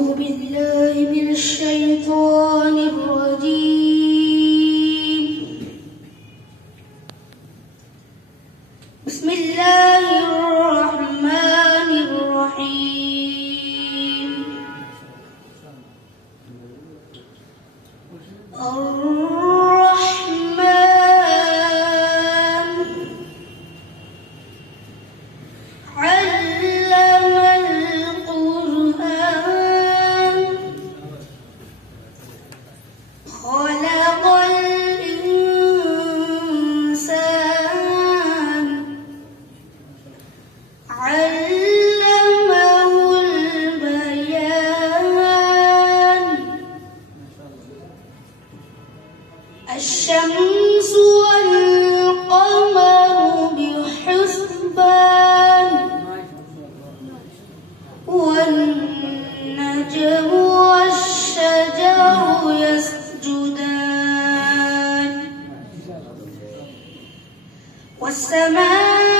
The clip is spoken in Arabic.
أعوذ بالله من الشيطان الرجيم. بسم الله الرحمن الرحيم. الرحمن علم القرآن خلق الإنسان علمه البيان. الشمس والقمر بحسبان والنجم والشجر يسجدان والسماء